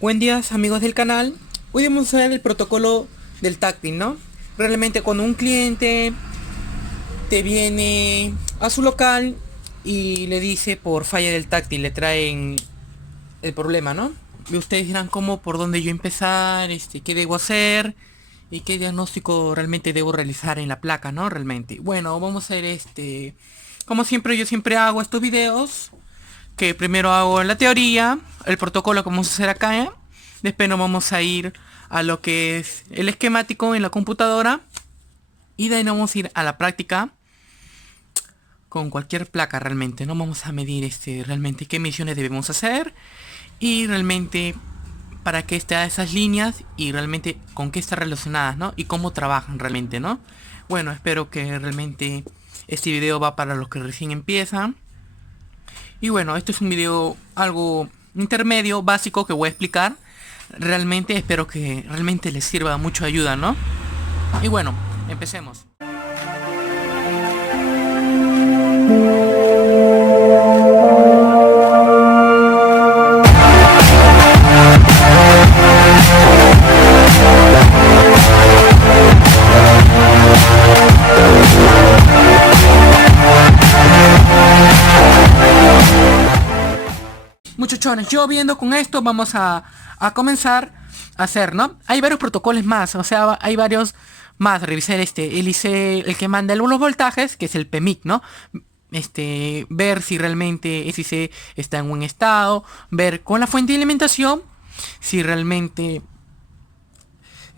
Buen día amigos del canal. Hoy vamos a ver el protocolo del táctil, ¿no? Realmente cuando un cliente te viene a su local y le dice por falla del táctil, le traen el problema, ¿no? Y ustedes dirán cómo, por dónde yo empezar, qué debo hacer y qué diagnóstico realmente debo realizar en la placa, ¿no? Realmente. Bueno, vamos a hacer como siempre, yo siempre hago estos videos que primero hago la teoría, el protocolo que vamos a hacer acá, ¿eh? Después nos vamos a ir a lo que es el esquemático en la computadora y de ahí nos vamos a ir a la práctica con cualquier placa realmente. No vamos a medir realmente qué misiones debemos hacer y realmente para qué están esas líneas y realmente con qué están relacionadas, ¿no? Y cómo trabajan realmente, ¿no? Bueno, espero que realmente este video va para los que recién empiezan. Y bueno, esto es un video algo intermedio, básico que voy a explicar. Realmente espero que realmente les sirva mucho ayuda, ¿no? Y bueno, empecemos. Muchachones, yo viendo con esto vamos a comenzar a hacer, ¿no? Hay varios protocolos más, o sea, hay varios más. Revisar el IC, el que manda los voltajes, que es el PMIC, ¿no? Ver si realmente ese IC está en buen estado, ver con la fuente de alimentación, si realmente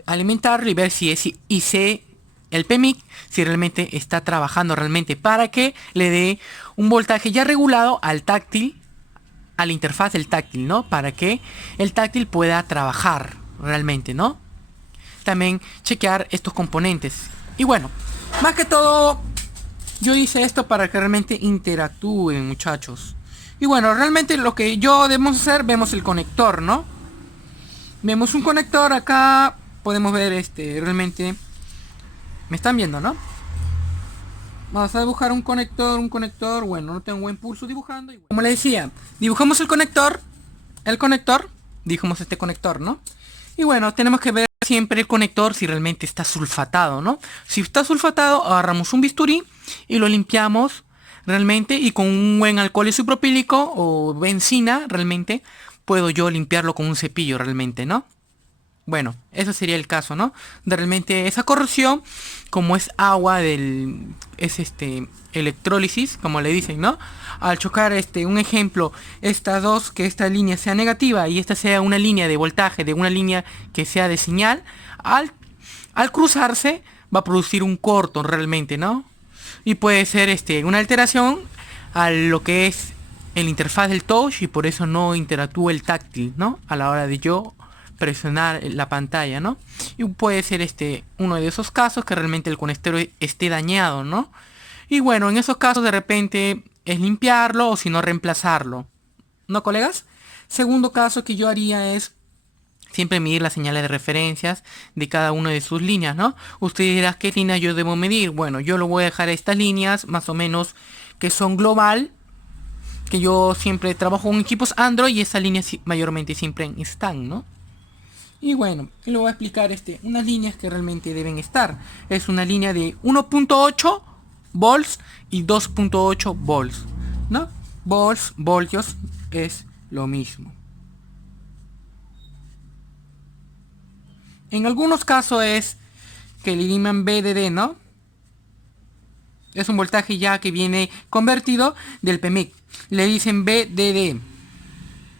alimentarlo y ver si es IC, el PMIC, si realmente está trabajando realmente para que le dé un voltaje ya regulado al táctil, a la interfaz del táctil, ¿no? Para que el táctil pueda trabajar realmente, ¿no? También chequear estos componentes. Y bueno, más que todo, yo hice esto para que realmente interactúen, muchachos. Y bueno, realmente lo que yo debemos hacer, vemos el conector, ¿no? Vemos un conector acá, podemos ver realmente. Me están viendo, ¿no? Vamos a dibujar un conector, bueno, no tengo buen pulso dibujando. Y bueno. Como les decía, dibujamos el conector, dibujamos este conector, ¿no? Y bueno, tenemos que ver siempre el conector si realmente está sulfatado, ¿no? Si está sulfatado, agarramos un bisturí y lo limpiamos realmente y con un buen alcohol isopropílico o benzina, realmente, puedo yo limpiarlo con un cepillo realmente, ¿no? Bueno, eso sería el caso, ¿no? De realmente esa corrosión, como es agua es electrólisis, como le dicen, ¿no? Al chocar un ejemplo, estas dos, que esta línea sea negativa y esta sea una línea de voltaje, de una línea que sea de señal, al cruzarse va a producir un corto realmente, ¿no? Y puede ser una alteración a lo que es el interfaz del touch y por eso no interactúa el táctil, ¿no? A la hora de yo presionar la pantalla, ¿no? Y puede ser uno de esos casos que realmente el conector esté dañado, ¿no? Y bueno, en esos casos de repente es limpiarlo o si no reemplazarlo, ¿no, colegas? Segundo caso que yo haría es siempre medir las señales de referencias de cada una de sus líneas, ¿no? Usted dirá, ¿qué línea yo debo medir? Bueno, yo lo voy a dejar a estas líneas más o menos que son global, que yo siempre trabajo con equipos Android y estas líneas mayormente siempre están, ¿no? Y bueno, le voy a explicar unas líneas que realmente deben estar. Es una línea de 1.8 volts y 2.8 volts, ¿no? Voltios es lo mismo. En algunos casos es que le llaman VDD, ¿no? Es un voltaje ya que viene convertido del PMIC. Le dicen VDD.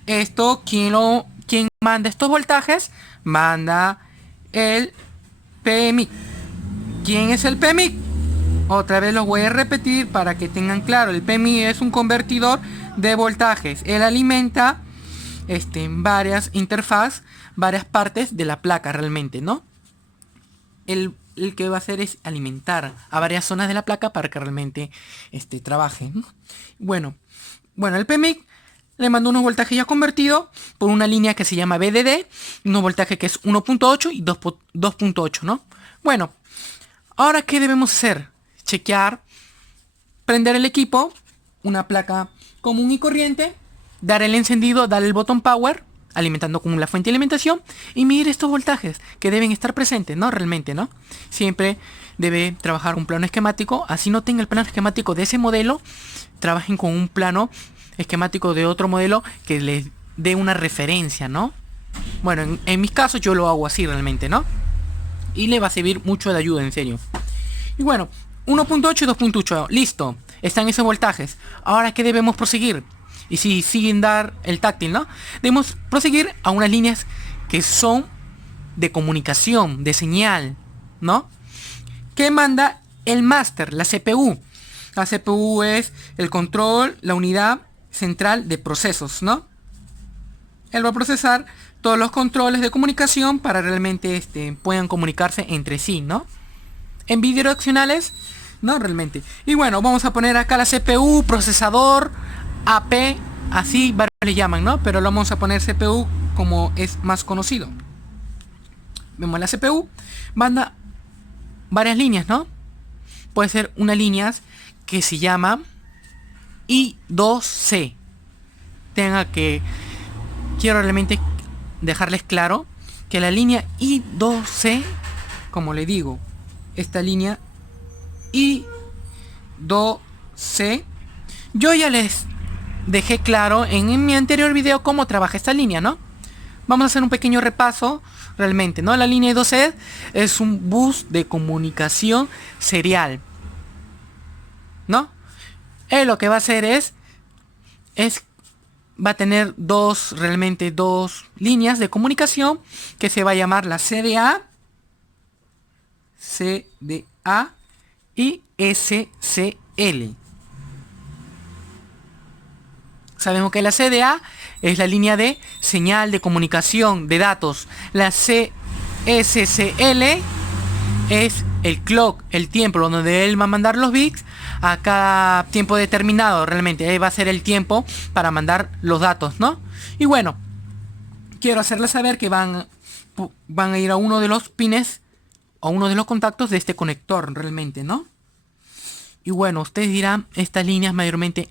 Esto, ¿quién manda estos voltajes? Manda el PMIC. ¿Quién es el PMIC? Otra vez lo voy a repetir para que tengan claro. El PMIC es un convertidor de voltajes. Él alimenta varias interfaz, varias partes de la placa realmente, ¿no? El que va a hacer es alimentar a varias zonas de la placa para que realmente trabaje, ¿no? Bueno, el PMIC le mando unos voltajes ya convertidos por una línea que se llama VDD, unos voltajes que es 1.8 y 2.8, ¿no? Bueno, ahora ¿qué debemos hacer? Chequear, prender el equipo, una placa común y corriente, dar el encendido, dar el botón power, alimentando con la fuente de alimentación y medir estos voltajes que deben estar presentes, ¿no? Realmente, ¿no? Siempre debe trabajar un plano esquemático, así no tenga el plano esquemático de ese modelo, trabajen con un plano esquemático de otro modelo que les dé una referencia, ¿no? Bueno, en mis casos yo lo hago así realmente, ¿no? Y le va a servir mucho de ayuda, en serio. Y bueno, 1.8 y 2.8, listo, están esos voltajes. Ahora, ¿qué debemos proseguir? Y si siguen dar el táctil, ¿no? Debemos proseguir a unas líneas que son de comunicación, de señal, ¿no? ¿Qué manda el máster? La CPU. La CPU es el control, la unidad central de procesos, ¿no? Él va a procesar todos los controles de comunicación para realmente puedan comunicarse entre sí, ¿no? En bidireccionales, no realmente. Y bueno, vamos a poner acá la CPU, procesador, AP, así varios le llaman, ¿no? Pero lo vamos a poner CPU como es más conocido. Vemos la CPU, manda varias líneas, ¿no? Puede ser una línea que se llama I2C. Quiero realmente dejarles claro que la línea I2C, como le digo, esta línea I2C, yo ya les dejé claro en mi anterior video cómo trabaja esta línea, ¿no? Vamos a hacer un pequeño repaso realmente, ¿no? La línea I2C es un bus de comunicación serial, ¿no? Él lo que va a hacer va a tener dos líneas de comunicación que se va a llamar la CDA y SCL. Sabemos que la CDA es la línea de señal de comunicación de datos. La CSCL es el clock, el tiempo donde él va a mandar los bits a cada tiempo determinado. Realmente ahí va a ser el tiempo para mandar los datos, ¿no? Y bueno, quiero hacerles saber que van a ir a uno de los pines o uno de los contactos de este conector realmente, ¿no? Y bueno, ustedes dirán, estas líneas mayormente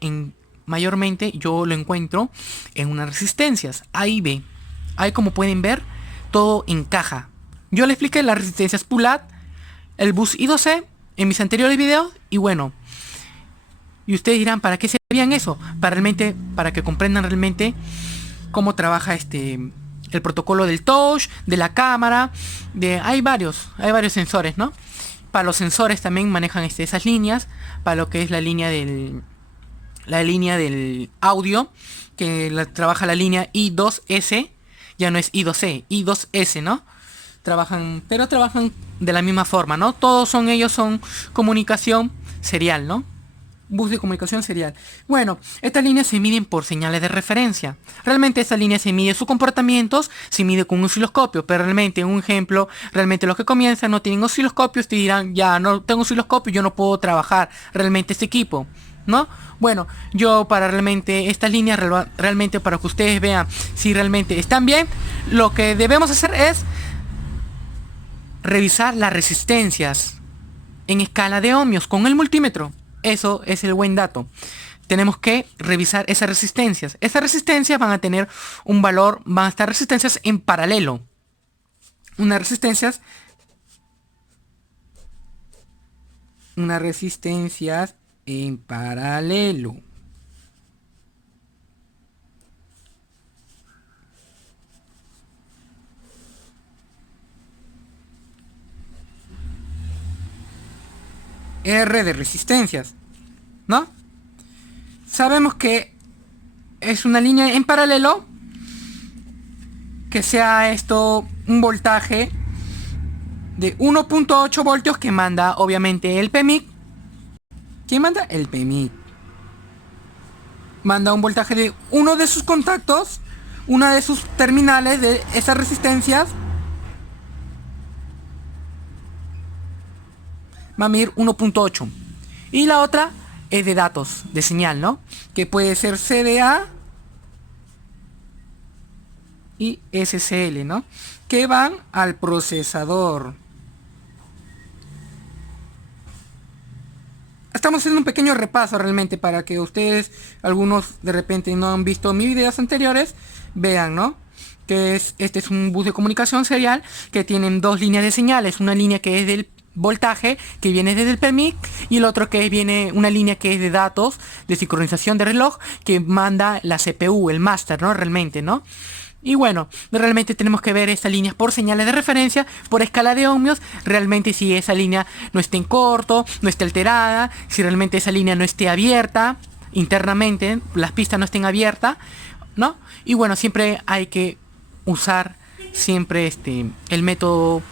yo lo encuentro en unas resistencias. Ahí como pueden ver, todo encaja. Yo les expliqué las resistencias pull-up, el bus I2C en mis anteriores videos. Y bueno, y ustedes dirán, ¿para qué servían eso? Para que comprendan realmente cómo trabaja el protocolo del touch, de la cámara, hay varios sensores, ¿no? Para los sensores también manejan esas líneas, para lo que es la línea del audio, que trabaja la línea I2S, ya no es I2C, I2S, ¿no? Trabajan de la misma forma, ¿no? Ellos son comunicación serial, ¿no? Bus de comunicación serial. Bueno, estas líneas se miden por señales de referencia. Realmente esta línea se mide sus comportamientos, se mide con un osciloscopio, pero realmente un ejemplo, realmente los que comienzan no tienen osciloscopios, te dirán, ya no tengo osciloscopio, yo no puedo trabajar realmente este equipo, ¿no? Bueno, yo para realmente estas líneas, realmente para que ustedes vean si realmente están bien, lo que debemos hacer es revisar las resistencias en escala de ohmios con el multímetro. Eso es el buen dato. Tenemos que revisar esas resistencias. Esas resistencias van a tener un valor, van a estar resistencias en paralelo. Unas resistencias en paralelo. R de resistencias, ¿no? Sabemos que es una línea en paralelo, que sea un voltaje de 1.8 voltios que manda obviamente el PMIC. ¿Quién manda? El PMIC. Manda un voltaje de uno de sus contactos, una de sus terminales de esas resistencias. Va a medir 1.8 y la otra es de datos, de señal, ¿no? Que puede ser CDA y SCL, ¿no? Que van al procesador. Estamos haciendo un pequeño repaso realmente para que ustedes, algunos de repente no han visto mis videos anteriores, vean, ¿no? este es un bus de comunicación serial que tienen dos líneas de señales, una línea que es del voltaje que viene desde el PMIC y el otro que viene una línea que es de datos de sincronización de reloj que manda la CPU, el máster, ¿no? Realmente, ¿no? Y bueno, realmente tenemos que ver estas líneas por señales de referencia, por escala de ohmios, realmente si esa línea no esté en corto, no esté alterada, si realmente esa línea no esté abierta internamente, las pistas no estén abiertas, ¿no? Y bueno, siempre hay que usar siempre el método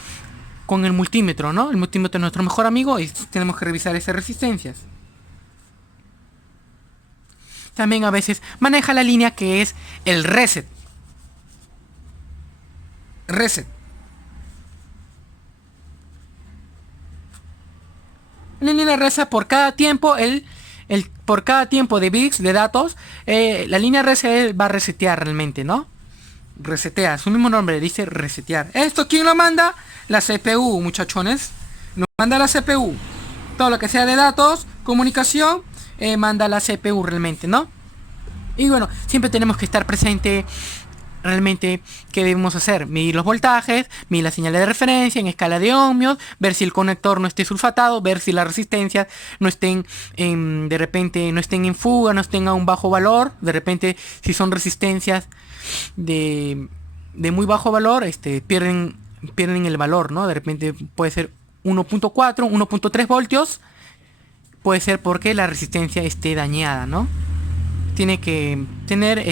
con el multímetro, ¿no? El multímetro es nuestro mejor amigo y tenemos que revisar esas resistencias. También a veces maneja la línea que es el reset. La línea reset por cada tiempo, por cada tiempo de bits, de datos, la línea reset va a resetear realmente, ¿no? Resetea, su mismo nombre dice resetear. ¿Esto quién lo manda? La CPU, muchachones. Nos manda la CPU. Todo lo que sea de datos, comunicación, manda la CPU realmente, ¿no? Y bueno, siempre tenemos que estar presente realmente qué debemos hacer. Medir los voltajes, medir las señales de referencia en escala de ohmios, ver si el conector no esté sulfatado, ver si las resistencias no estén de repente no estén en fuga, no estén a un bajo valor. De repente si son resistencias de muy bajo valor, pierden el valor, ¿no? De repente puede ser 1.4, 1.3 voltios. Puede ser porque la resistencia esté dañada, ¿no? Tiene que tener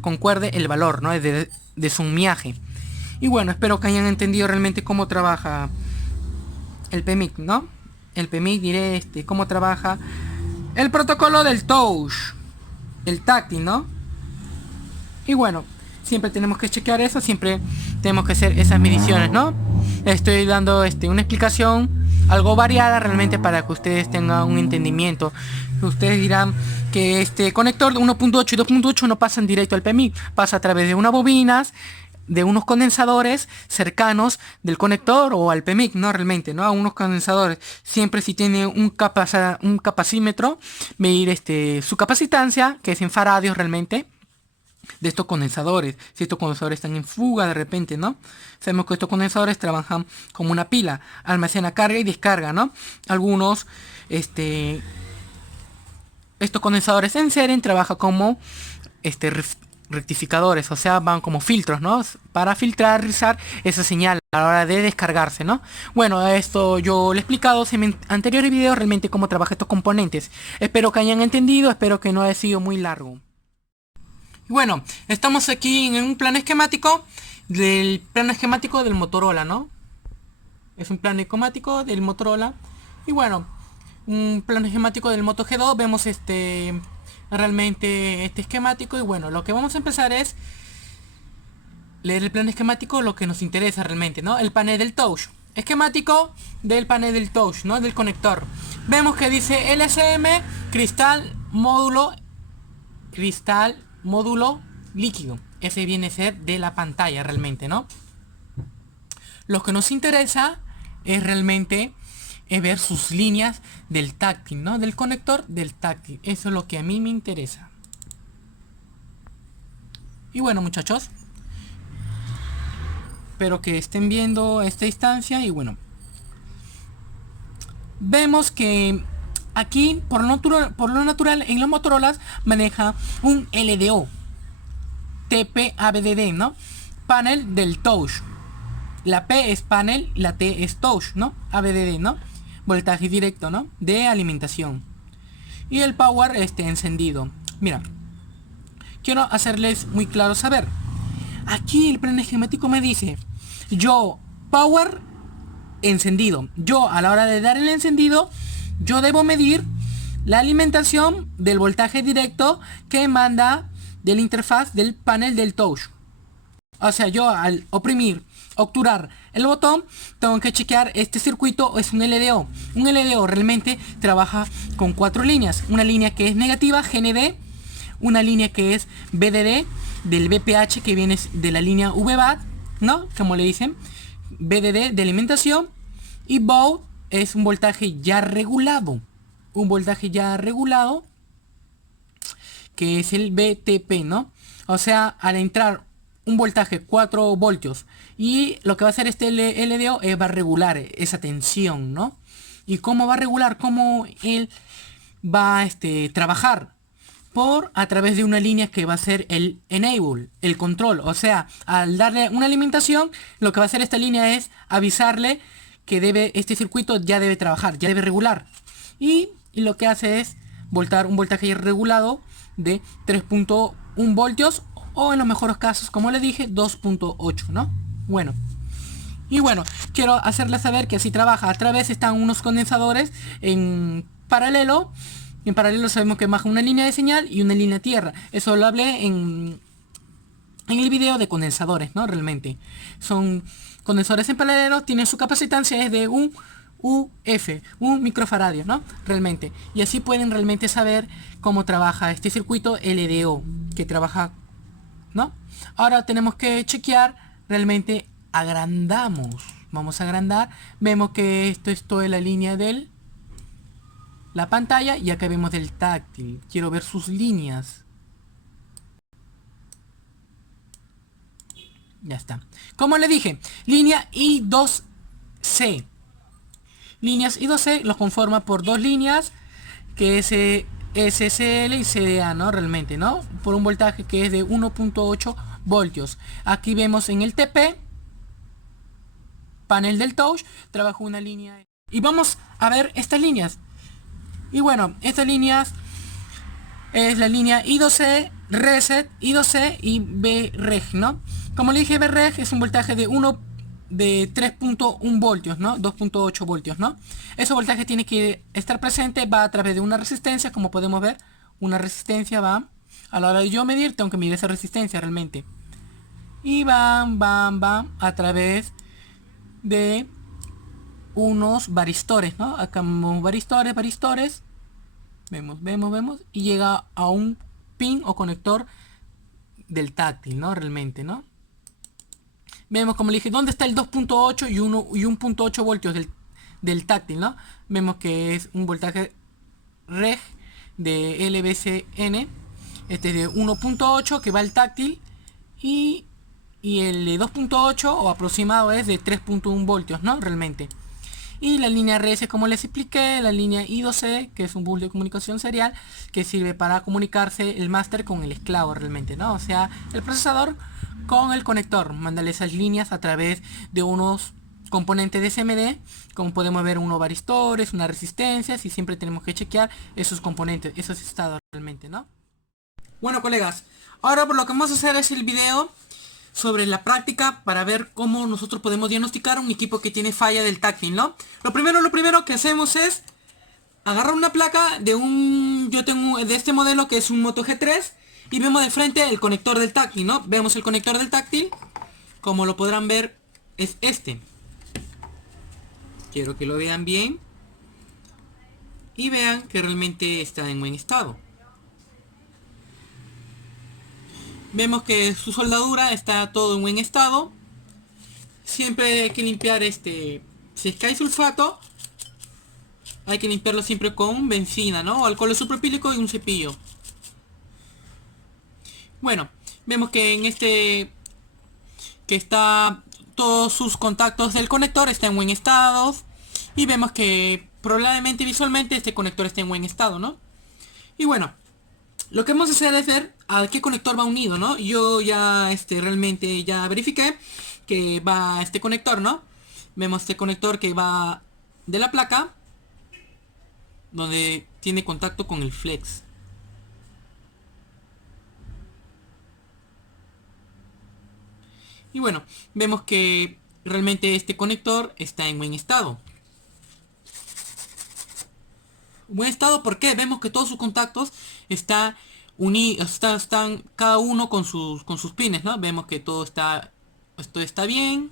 concuerde el valor, ¿no? de su ohmiaje. Y bueno, espero que hayan entendido realmente cómo trabaja el PMIC, ¿no? El PMIC, diré cómo trabaja el protocolo del touch, el táctil, ¿no? Y bueno, siempre tenemos que chequear eso, siempre tenemos que hacer esas mediciones, ¿no? Estoy dando una explicación algo variada realmente para que ustedes tengan un entendimiento. Ustedes dirán que este conector de 1.8 y 2.8 no pasan directo al PMIC, pasa a través de unas bobinas, de unos condensadores cercanos del conector o al PMIC, no realmente, ¿no? A unos condensadores. Siempre si tiene un capacímetro, medir su capacitancia, que es en faradios realmente, de estos condensadores. Si estos condensadores están en fuga de repente, ¿no? Sabemos que estos condensadores trabajan como una pila, almacena carga y descarga, ¿no? Algunos, estos condensadores en serie trabajan como rectificadores, o sea, van como filtros, ¿no? Para filtrar esa señal a la hora de descargarse, ¿no? Bueno, esto yo le he explicado en anteriores videos realmente cómo trabajan estos componentes. Espero que hayan entendido, espero que no haya sido muy largo. Y bueno, estamos aquí en un plano esquemático del Motorola, ¿no? Es un plano esquemático del Motorola. Y bueno, un plano esquemático del Moto G2. Vemos realmente este esquemático. Y bueno, lo que vamos a empezar es leer el plano esquemático, lo que nos interesa realmente, ¿no? El panel del touch. Esquemático del panel del touch, ¿no? Del conector. Vemos que dice LSM, cristal, módulo líquido. Ese viene a ser de la pantalla realmente, ¿no? Lo que nos interesa es realmente ver sus líneas del táctil, ¿no? Del conector del táctil. Eso es lo que a mí me interesa. Y bueno, muchachos, espero que estén viendo esta instancia. Y bueno, vemos que aquí por lo natural en los Motorolas maneja un LDO TP-ABDD, ¿no? Panel del touch. La P es panel, la T es touch, ¿no? ABDD, ¿no? Voltaje directo, ¿no? De alimentación. Y el power encendido. Mira, quiero hacerles muy claro saber. Aquí el plano esquemático me dice, yo power encendido. Yo a la hora de dar el encendido, yo debo medir la alimentación del voltaje directo que manda de la interfaz del panel del touch. O sea, yo al obturar el botón, tengo que chequear este circuito. Es un LDO. Un LDO realmente trabaja con 4 líneas. Una línea que es negativa, GND. Una línea que es BDD, del BPH, que viene de la línea VBAT, ¿no? Como le dicen. BDD de alimentación. Y BOW es un voltaje ya regulado. Un voltaje ya regulado, que es el BTP, ¿no? O sea, al entrar un voltaje 4 voltios. Y lo que va a hacer este LDO es va a regular esa tensión, ¿no? ¿Y cómo va a regular? ¿Cómo él va a trabajar? A través de una línea que va a ser el enable, el control. O sea, al darle una alimentación, lo que va a hacer esta línea es avisarle que este circuito ya debe trabajar, ya debe regular. Y lo que hace es un voltaje regulado de 3.1 voltios o en los mejores casos, como les dije, 2.8, ¿no? Bueno. Y bueno, quiero hacerles saber que así trabaja. A través están unos condensadores en paralelo. En paralelo sabemos que baja una línea de señal y una línea tierra. Eso lo hablé en el video de condensadores, ¿no? Realmente. Son condensadores en paralelo, tienen su capacitancia es de un UF, un microfaradio, ¿no? Realmente. Y así pueden realmente saber cómo trabaja este circuito LDO, que trabaja, ¿no? Ahora tenemos que chequear, realmente agrandamos. Vamos a agrandar. Vemos que esto es toda la línea de la pantalla y acá vemos del táctil. Quiero ver sus líneas. Ya está. Como le dije, línea I2C. Líneas I2C los conforma por dos líneas, que es SCL y CDA, ¿no? Realmente, ¿no? Por un voltaje que es de 1.8 voltios. Aquí vemos en el TP, panel del touch, trabajo una línea. Y vamos a ver estas líneas. Y bueno, estas líneas es la línea I2C, Reset, I2C y BREG, ¿no? Como le dije, BREG es un voltaje de 3.1 voltios, ¿no? 2.8 voltios, ¿no? Ese voltaje tiene que estar presente, va a través de una resistencia, como podemos ver. Una resistencia va, a la hora de yo medir, tengo que medir esa resistencia realmente. Y van a través de unos varistores, ¿no? Acá vemos varistores. Vemos. Y llega a un pin o conector del táctil, ¿no? Realmente, ¿no? Vemos, como le dije, dónde está el 2.8 y 1.8 voltios del táctil, ¿no? Vemos que es un voltaje reg de LVCN. Este es de 1.8 que va al táctil. Y el de 2.8 o aproximado es de 3.1 voltios, ¿no? Realmente. Y la línea RS, como les expliqué, la línea I2C, que es un bus de comunicación serial, que sirve para comunicarse el máster con el esclavo realmente, ¿no? O sea, el procesador con el conector. Mándale esas líneas a través de unos componentes de SMD, como podemos ver, unos varistores, unas resistencias, y siempre tenemos que chequear esos componentes, esos estados realmente, ¿no? Bueno, colegas, ahora por lo que vamos a hacer es el video sobre la práctica para ver cómo nosotros podemos diagnosticar un equipo que tiene falla del táctil, ¿no? Lo primero que hacemos es agarrar una placa de yo tengo de este modelo que es un Moto G3 y vemos de frente el conector del táctil, ¿no? Vemos el conector del táctil, como lo podrán ver, es este. Quiero que lo vean bien y vean que realmente está en buen estado. Vemos que su soldadura está todo en buen estado. Siempre hay que limpiar si es que hay sulfato, hay que limpiarlo siempre con benzina, ¿no? O alcohol isopropílico y un cepillo. Bueno, vemos que que está todos sus contactos del conector está en buen estado. Y vemos que probablemente visualmente este conector está en buen estado, ¿no? Y bueno, lo que vamos a hacer es ver a qué conector va unido, ¿no? Yo ya realmente ya verifiqué que va este conector, ¿no? Vemos este conector que va de la placa, donde tiene contacto con el flex. Y bueno, vemos que realmente este conector está en buen estado. Buen estado, ¿por qué? Vemos que todos sus contactos están unidos, están cada uno con sus pines, ¿no? Vemos que esto está bien.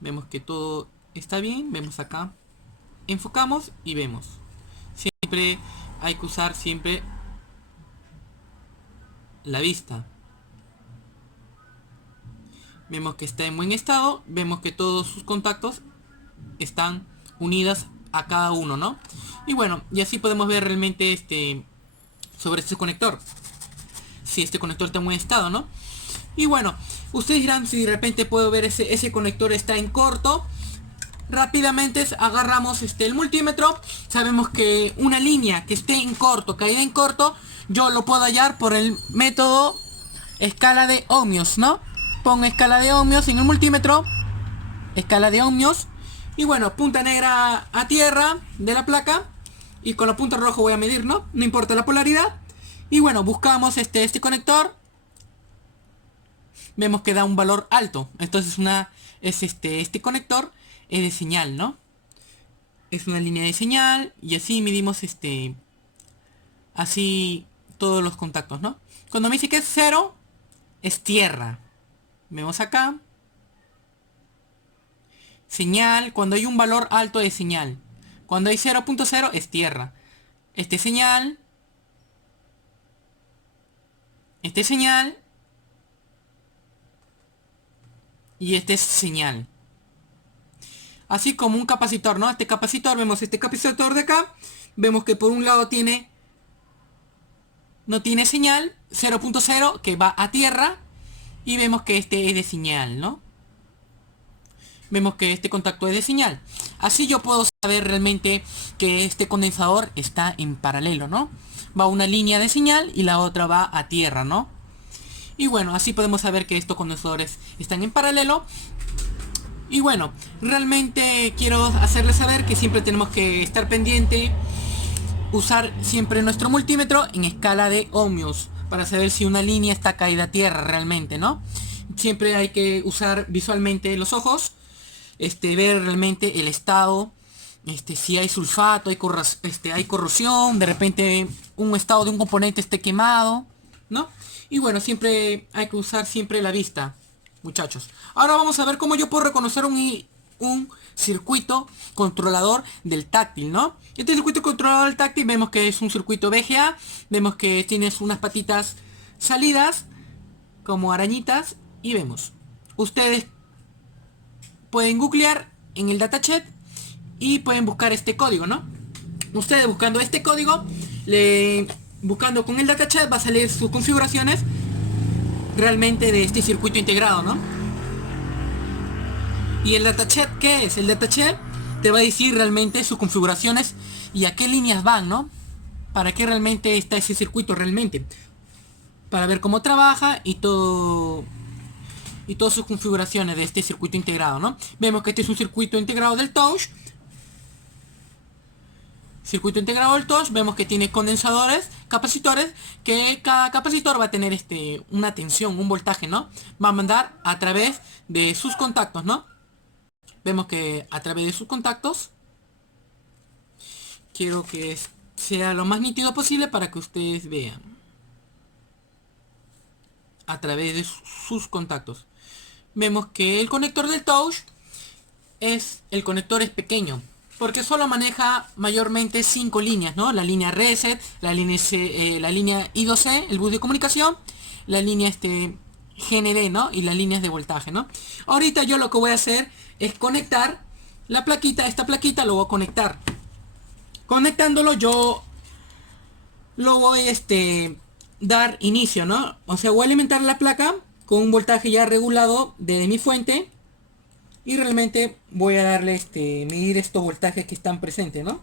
Vemos que todo está bien. Vemos acá. Enfocamos y vemos. Siempre hay que usar siempre la vista. Vemos que está en buen estado. Vemos que todos sus contactos están unidos a cada uno, ¿no? Y bueno, y así podemos ver realmente sobre este conector. Si este conector está en buen estado, ¿no? Y bueno, ustedes dirán si de repente puedo ver ese conector está en corto. Rápidamente agarramos el multímetro. Sabemos que una línea que esté en corto, caída en corto, yo lo puedo hallar por el método escala de ohmios, ¿no? Pongo escala de ohmios en el multímetro, escala de ohmios, y bueno, punta negra a tierra de la placa, y con la punta roja voy a medir, ¿no? No importa la polaridad. Y bueno, buscamos este conector. Vemos que da un valor alto. Entonces este conector es de señal, ¿no? Es una línea de señal. Y así medimos así todos los contactos, ¿no? Cuando me dice que es 0, es tierra. Vemos acá. Señal, cuando hay un valor alto es señal. Cuando hay 0.0 es tierra. Señal. Señal. Y es señal. Así como un capacitor, ¿no? Este capacitor, vemos este capacitor de acá. Vemos que por un lado no tiene señal, 0.0, que va a tierra. Y vemos que este es de señal, ¿no? Vemos que este contacto es de señal. Así yo puedo saber realmente que este condensador está en paralelo, ¿no? Va una línea de señal y la otra va a tierra, ¿no? Y bueno, así podemos saber que estos condensadores están en paralelo. Y bueno, realmente quiero hacerles saber que siempre tenemos que estar pendiente, usar siempre nuestro multímetro en escala de ohmios para saber si una línea está caída a tierra realmente, ¿no? Siempre hay que usar visualmente los ojos, ver realmente el estado, si hay sulfato, hay corrosión, de repente un estado de un componente esté quemado, ¿no? Y bueno, siempre hay que usar siempre la vista, muchachos. Ahora vamos a ver cómo yo puedo reconocer un circuito controlador del táctil, ¿no? Este circuito controlador del táctil vemos que es un circuito VGA. Vemos que tienes unas patitas salidas como arañitas. Y vemos, ustedes pueden googlear en el datasheet y pueden buscar este código, ¿no? Ustedes buscando este código, buscando con el datasheet va a salir sus configuraciones realmente de este circuito integrado, ¿no? ¿Y el datasheet qué es? El datasheet te va a decir realmente sus configuraciones y a qué líneas van, ¿no? Para qué realmente está ese circuito realmente. Para ver cómo trabaja y todo. Y todas sus configuraciones de este circuito integrado, ¿no? Vemos que este es un circuito integrado del touch. Circuito integrado del touch. Vemos que tiene condensadores, capacitores, que cada capacitor va a tener una tensión, un voltaje, ¿no? Va a mandar a través de sus contactos, ¿no? Vemos que a través de sus contactos, quiero que sea lo más nítido posible para que ustedes vean. A través de sus contactos. Vemos que el conector del touch el conector es pequeño, porque solo maneja mayormente 5 líneas, ¿no? La línea reset, la línea I2C, el bus de comunicación, la línea GND, ¿no? Y las líneas de voltaje, ¿no? Ahorita yo lo que voy a hacer es conectar la plaquita, esta plaquita lo voy a conectar. Conectándolo yo lo voy dar inicio, ¿no? O sea, voy a alimentar la placa con un voltaje ya regulado de mi fuente. Y realmente voy a darle medir estos voltajes que están presentes, ¿no?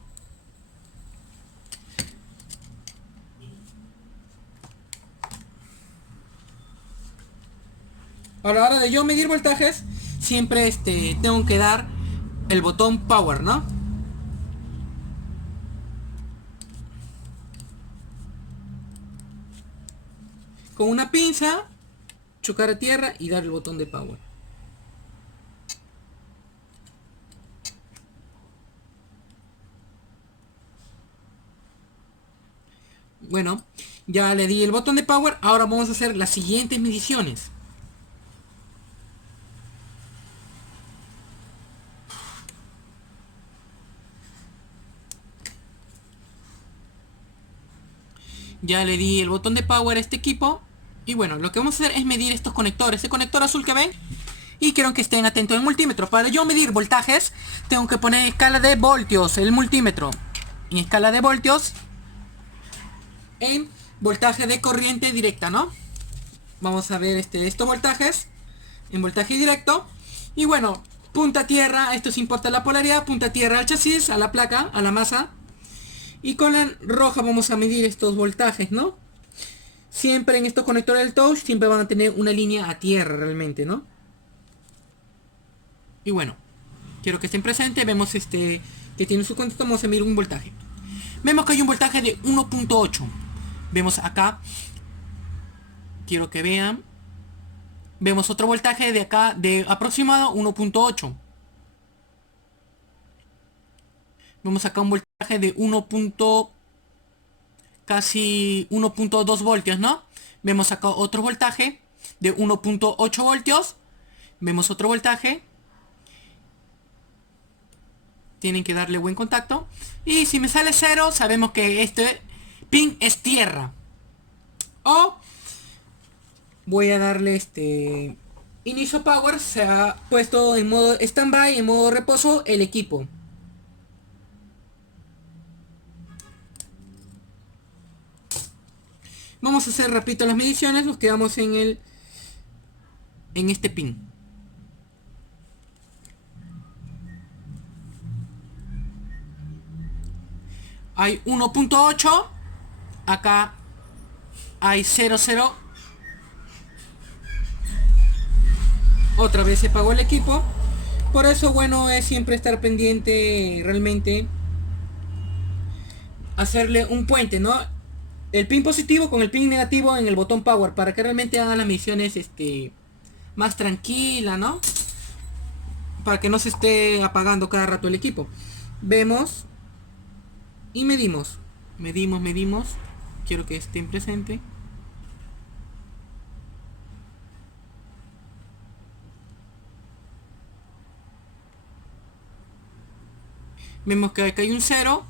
A la hora de yo medir voltajes, siempre tengo que dar el botón power, ¿no? Con una pinza, chocar a tierra y dar el botón de power. Bueno, ya le di el botón de power. Ahora vamos a hacer las siguientes mediciones. Ya le di el botón de power a este equipo. Y bueno, lo que vamos a hacer es medir estos conectores. Este conector azul que ven. Y quiero que estén atentos al multímetro. Para yo medir voltajes, tengo que poner escala de voltios, el multímetro. En escala de voltios, en voltaje de corriente directa, ¿no? vamos a ver estos voltajes en voltaje directo. Y bueno, punta tierra, esto sí importa la polaridad, punta tierra al chasis, a la placa, a la masa. Y con la roja vamos a medir estos voltajes, ¿no? Siempre en estos conectores del touch siempre van a tener una línea a tierra realmente, ¿no? Y bueno, quiero que estén presentes. Vemos que tiene su contacto. Vamos a medir un voltaje. Vemos que hay un voltaje de 1.8. Vemos acá. Quiero que vean. Vemos otro voltaje de acá de aproximado 1.8. Vemos acá un voltaje de casi 1.2 voltios, ¿no? Vemos acá otro voltaje de 1.8 voltios. Vemos otro voltaje. Tienen que darle buen contacto. Y si me sale 0, sabemos que este pin es tierra. O voy a darle inicio power. Se ha puesto en modo standby, en modo reposo el equipo. Vamos a hacer rapidito las mediciones. Nos quedamos en este pin. Hay 1.8. Acá hay 0.0. Otra vez se apagó el equipo. Por eso, bueno, es siempre estar pendiente, realmente hacerle un puente, ¿no? El pin positivo con el pin negativo en el botón power, para que realmente hagan las misiones más tranquila, ¿no? Para que no se esté apagando cada rato el equipo. Vemos y medimos. Medimos. Quiero que estén presentes. Vemos que acá hay un 0.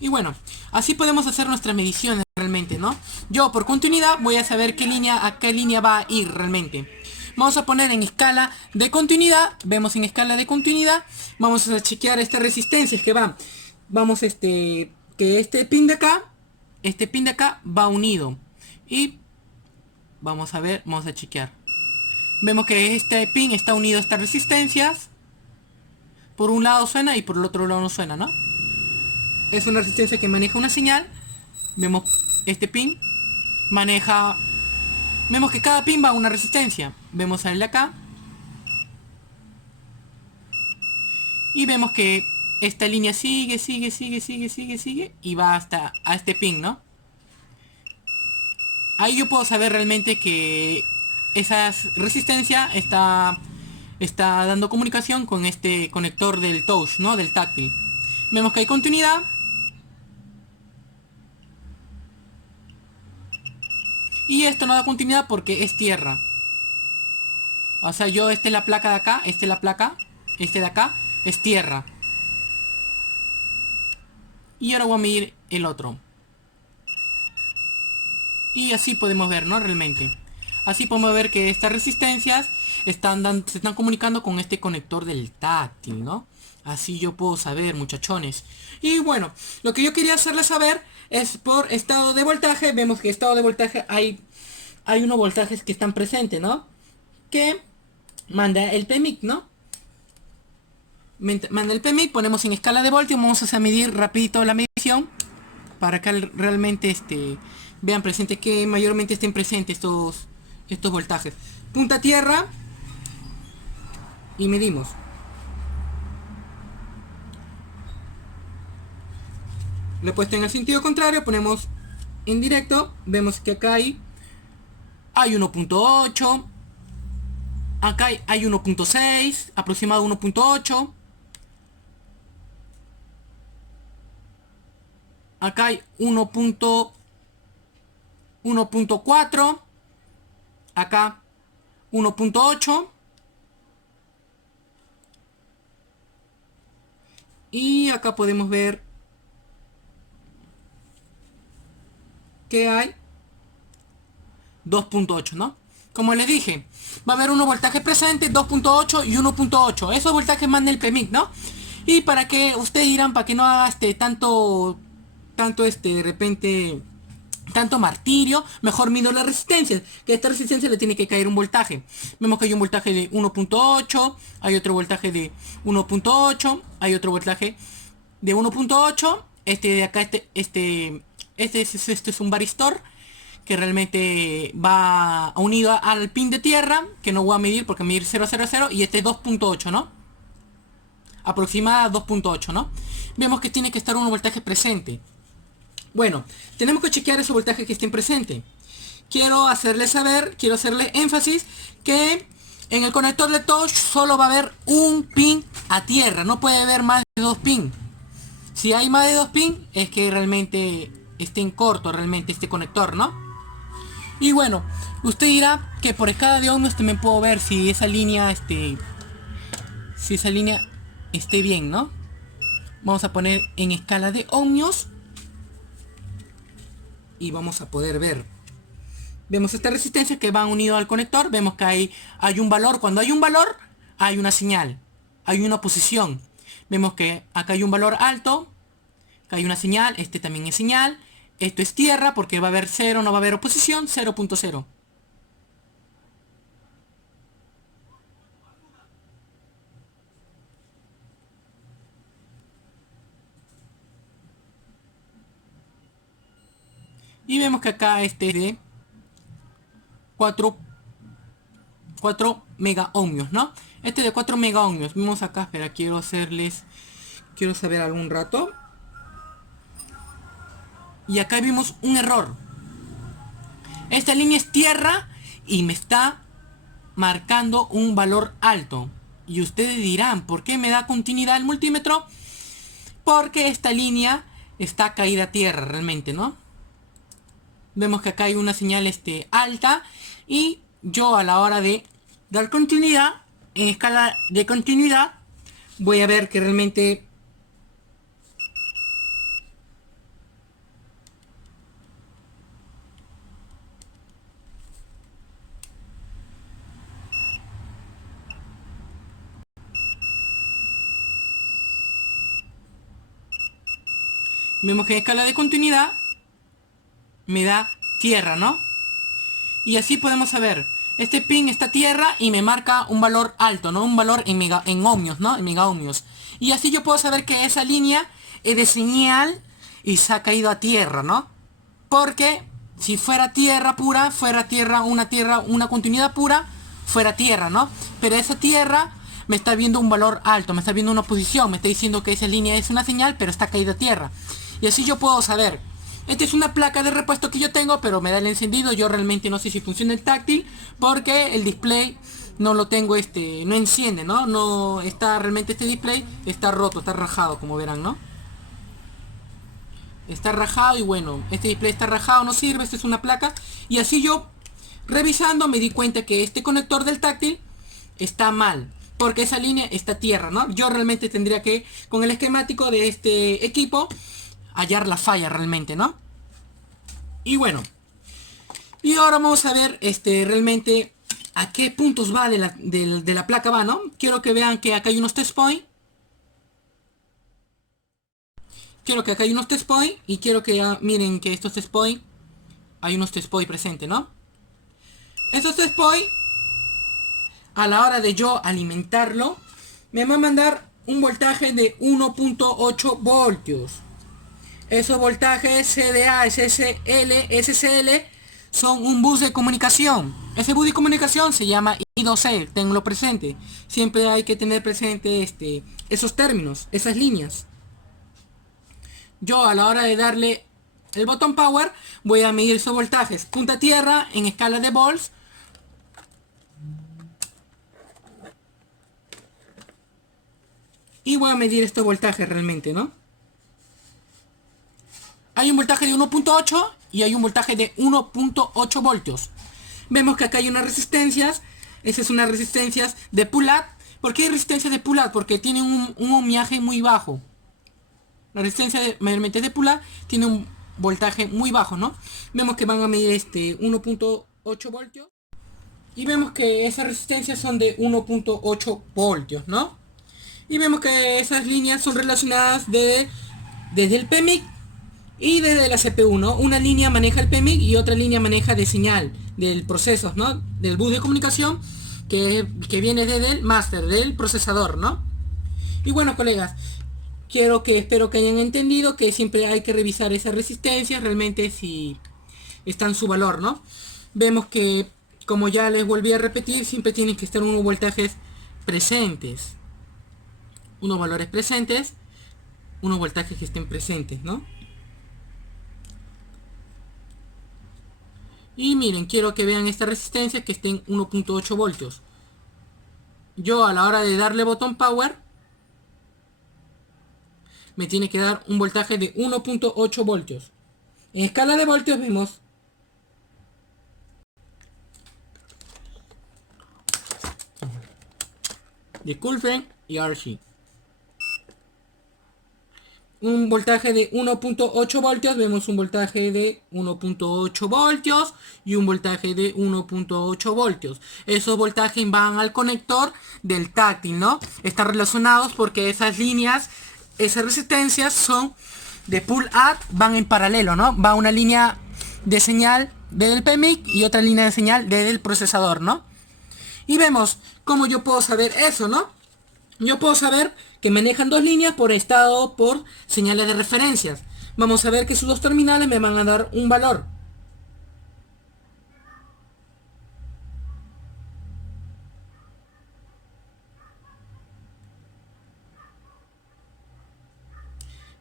Y bueno, así podemos hacer nuestras mediciones realmente, ¿no? Yo por continuidad voy a saber a qué línea va a ir realmente. Vamos a poner en escala de continuidad. Vemos en escala de continuidad. Vamos a chequear estas resistencias que van. Vamos que este pin de acá va unido. Y vamos a ver, vamos a chequear. Vemos que este pin está unido a estas resistencias. Por un lado suena y por el otro lado no suena, ¿no? Es una resistencia que maneja una señal. Vemos este pin maneja. Vemos que cada pin va a una resistencia. Vemos el de acá. Y vemos que esta línea sigue. Y va hasta a este pin, ¿no? Ahí yo puedo saber realmente que esa resistencia está dando comunicación con este conector del touch, ¿no? Del táctil. Vemos que hay continuidad. Y esto no da continuidad porque es tierra. O sea, esta es la placa de acá, esta es la placa, este de acá es tierra. Y ahora voy a medir el otro. Y así podemos ver, ¿no? Realmente. Así podemos ver que estas resistencias se están comunicando con este conector del táctil, ¿no? Así yo puedo saber, muchachones. Y bueno, lo que yo quería hacerles saber es por estado de voltaje. Vemos que estado de voltaje hay unos voltajes que están presentes, ¿no? Que manda el PMIC, ¿no? Manda el PMIC, ponemos en escala de voltios. Vamos a medir rapidito la medición para que realmente vean presente, que mayormente estén presentes estos voltajes. Punta tierra y medimos. Lo he puesto en el sentido contrario, ponemos en directo, vemos que acá hay 1.8, acá hay 1.6, aproximado 1.8, acá hay 1.4, acá 1.8 y acá podemos ver que hay 2.8, ¿no? como les dije, va a haber unos voltajes presentes, 2.8 y 1.8. Esos voltajes manda el PMIC, ¿no? Y para que ustedes dirán, para que no haga tanto de repente tanto martirio, mejor mido la resistencia, que a esta resistencia le tiene que caer un voltaje. Vemos que hay un voltaje de 1.8, hay otro voltaje de 1.8, hay otro voltaje de 1.8, este de acá, este es un varistor que realmente va unido al pin de tierra, que no voy a medir porque medir 000, y este 2.8, ¿no? Aproximada 2.8, ¿no? Vemos que tiene que estar un voltaje presente. Bueno, tenemos que chequear esos voltajes que estén presentes. Quiero hacerle énfasis que en el conector de touch solo va a haber un pin a tierra, no puede haber más de 2 pins. Si hay más de 2 pins es que realmente esté en corto realmente este conector, ¿no? Y bueno, usted dirá que por escala de ohmios también puedo ver si esa línea esté bien, ¿no? Vamos a poner en escala de ohmios y vamos a poder ver. Vemos esta resistencia que va unido al conector. Vemos que hay un valor. Cuando hay un valor, hay una señal, hay una posición. Vemos que acá hay un valor alto, acá hay una señal, este también es señal. Esto es tierra porque va a haber 0, no va a haber oposición, 0.0. Y vemos que acá este es de 4 mega ohmios, ¿no? Este de 4 mega ohmios. Vemos acá, espera, quiero saber algún rato. Y acá vimos un error. Esta línea es tierra y me está marcando un valor alto. Y ustedes dirán, ¿por qué me da continuidad el multímetro? Porque esta línea está caída a tierra realmente, ¿no? Vemos que acá hay una señal alta y yo a la hora de dar continuidad, en escala de continuidad, voy a ver que realmente vemos que en escala de continuidad me da tierra, ¿no? Y así podemos saber, este pin está tierra y me marca un valor alto, ¿no? Un valor en ohmios, ¿no? En mega ohmios. Y así yo puedo saber que esa línea es de señal y se ha caído a tierra, ¿no? Porque si fuera tierra pura, una continuidad pura, fuera tierra, ¿no? Pero esa tierra me está viendo un valor alto, me está viendo una posición, me está diciendo que esa línea es una señal, pero está caída a tierra. Y así yo puedo saber. Esta es una placa de repuesto que yo tengo, pero me da el encendido. Yo realmente no sé si funciona el táctil, porque el display no lo tengo, no enciende, ¿no? No está realmente, este display está roto, está rajado, como verán, ¿no? Está rajado y bueno, este display está rajado, no sirve, esta es una placa. Y así yo, revisando, me di cuenta que este conector del táctil está mal, porque esa línea está tierra, ¿no? Yo realmente tendría que, con el esquemático de este equipo, hallar la falla realmente, ¿no? Y bueno, y ahora vamos a ver realmente a qué puntos va de la placa va, ¿no? Quiero que vean que acá hay unos test point. Quiero que acá hay unos test point y quiero que miren que estos test point hay unos test point presentes, ¿no? Estos test point, a la hora de yo alimentarlo, me va a mandar un voltaje de 1.8 voltios. Esos voltajes CDA, SSL, SCL son un bus de comunicación. Ese bus de comunicación se llama I2C, tenlo presente. Siempre hay que tener presente esos términos, esas líneas. Yo a la hora de darle el botón power voy a medir esos voltajes punta tierra en escala de volts. Y voy a medir estos voltajes realmente, ¿no? Hay un voltaje de 1.8 y hay un voltaje de 1.8 voltios. Vemos que acá hay unas resistencias. Esas son unas resistencias de pull-up. ¿Por qué hay resistencias de pull-up? Porque tienen un ohmiaje muy bajo. La resistencia mayormente de pull-up tiene un voltaje muy bajo, ¿no? Vemos que van a medir 1.8 voltios. Y vemos que esas resistencias son de 1.8 voltios, ¿no? Y vemos que esas líneas son relacionadas desde el PMIC y desde la CPU, ¿no? Una línea maneja el PMIC y otra línea maneja de señal del proceso, ¿no? Del bus de comunicación que viene desde el máster, del procesador, ¿no? Y bueno, colegas, espero que hayan entendido que siempre hay que revisar esas resistencias realmente si están en su valor, ¿no? Vemos que, como ya les volví a repetir, siempre tienen que estar unos voltajes presentes, unos valores presentes, unos voltajes que estén presentes, ¿no? Y miren, quiero que vean esta resistencia que esté en 1.8 voltios. Yo a la hora de darle botón power, me tiene que dar un voltaje de 1.8 voltios. En escala de voltios vemos de Coolphren y RC. Un voltaje de 1.8 voltios, vemos un voltaje de 1.8 voltios y un voltaje de 1.8 voltios. Esos voltajes van al conector del táctil, ¿no? Están relacionados porque esas líneas, esas resistencias son de pull-up, van en paralelo, ¿no? Va una línea de señal del PMIC y otra línea de señal del procesador, ¿no? Y vemos cómo yo puedo saber eso, ¿no? Yo puedo saber que manejan dos líneas por estado, por señales de referencias. Vamos a ver que sus dos terminales me van a dar un valor.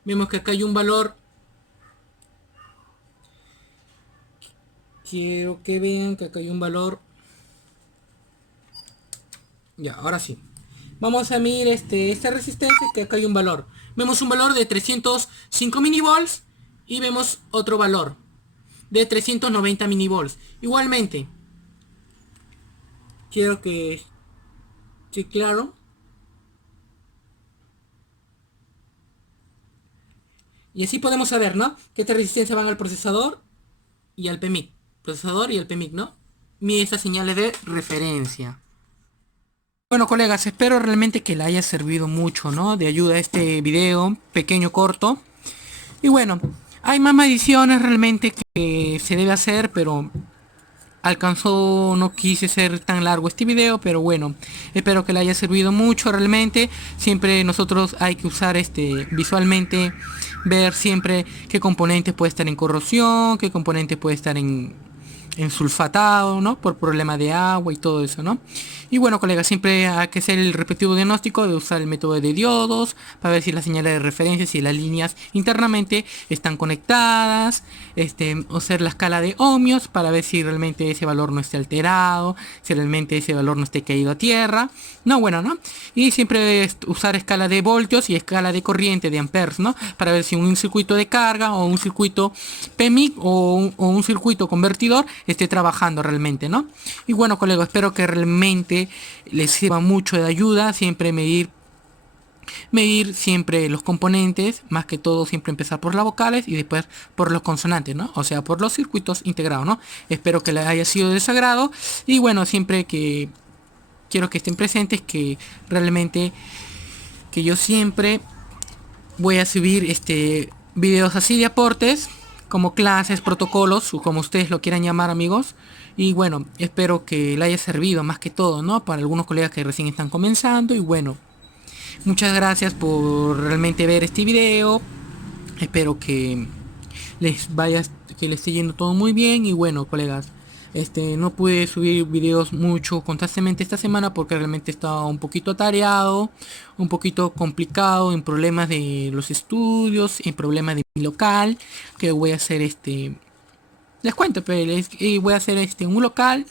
Vemos que acá hay un valor. Quiero que vean que acá hay un valor. Ya, ahora sí. Vamos a medir esta resistencia, que acá hay un valor. Vemos un valor de 305 minivolts y vemos otro valor de 390 minivolts. Igualmente, quiero que esté claro. Y así podemos saber, ¿no? Que esta resistencia van al procesador y al PMIC. Procesador y al PMIC, ¿no? Mide estas señales de referencia. Bueno, colegas, espero realmente que le haya servido mucho, ¿no? De ayuda a este video pequeño, corto. Y bueno, hay más mediciones realmente que se debe hacer, pero no quise ser tan largo este video, pero bueno, espero que le haya servido mucho realmente. Siempre nosotros hay que usar visualmente, ver siempre qué componente puede estar en corrosión, qué componente puede estar en sulfatado, ¿no? Por problema de agua y todo eso, ¿no? Y bueno, colegas, siempre hay que hacer el respectivo diagnóstico de usar el método de diodos para ver si las señales de referencia, si las líneas internamente están conectadas, o hacer la escala de ohmios para ver si realmente ese valor no esté alterado, si realmente ese valor no esté caído a tierra. No, bueno, ¿no? Y siempre usar escala de voltios y escala de corriente de amperes, ¿no? Para ver si un circuito de carga o un circuito PMIC o un circuito convertidor esté trabajando realmente, ¿no? Y bueno, colegas, espero que realmente les sirva mucho de ayuda. Siempre medir siempre los componentes, más que todo siempre empezar por las vocales y después por los consonantes, ¿no? O sea, por los circuitos integrados, ¿no? Espero que les haya sido de sagrado. Y bueno, siempre que quiero que estén presentes, que realmente que yo siempre voy a subir videos así de aportes, como clases, protocolos, o como ustedes lo quieran llamar, amigos. Y bueno, espero que le haya servido más que todo, ¿no? Para algunos colegas que recién están comenzando. Y bueno, muchas gracias por realmente ver este video. Espero que les esté yendo todo muy bien. Y bueno, colegas, no pude subir videos mucho constantemente esta semana porque realmente estaba un poquito atareado, un poquito complicado en problemas de los estudios, en problemas de mi local, que voy a hacer les cuento, pero voy a hacer un local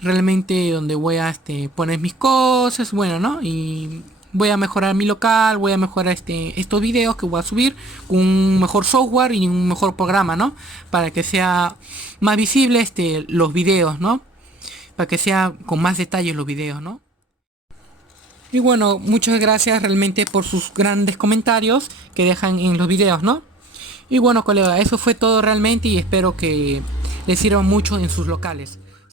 realmente donde voy a poner mis cosas, bueno, ¿no? Y voy a mejorar mi local, voy a mejorar estos videos que voy a subir con un mejor software y un mejor programa, ¿no? Para que sea más visible los videos, ¿no? Para que sea con más detalles los videos, ¿no? Y bueno, muchas gracias realmente por sus grandes comentarios que dejan en los videos, ¿no? Y bueno, colega, eso fue todo realmente y espero que les sirva mucho en sus locales.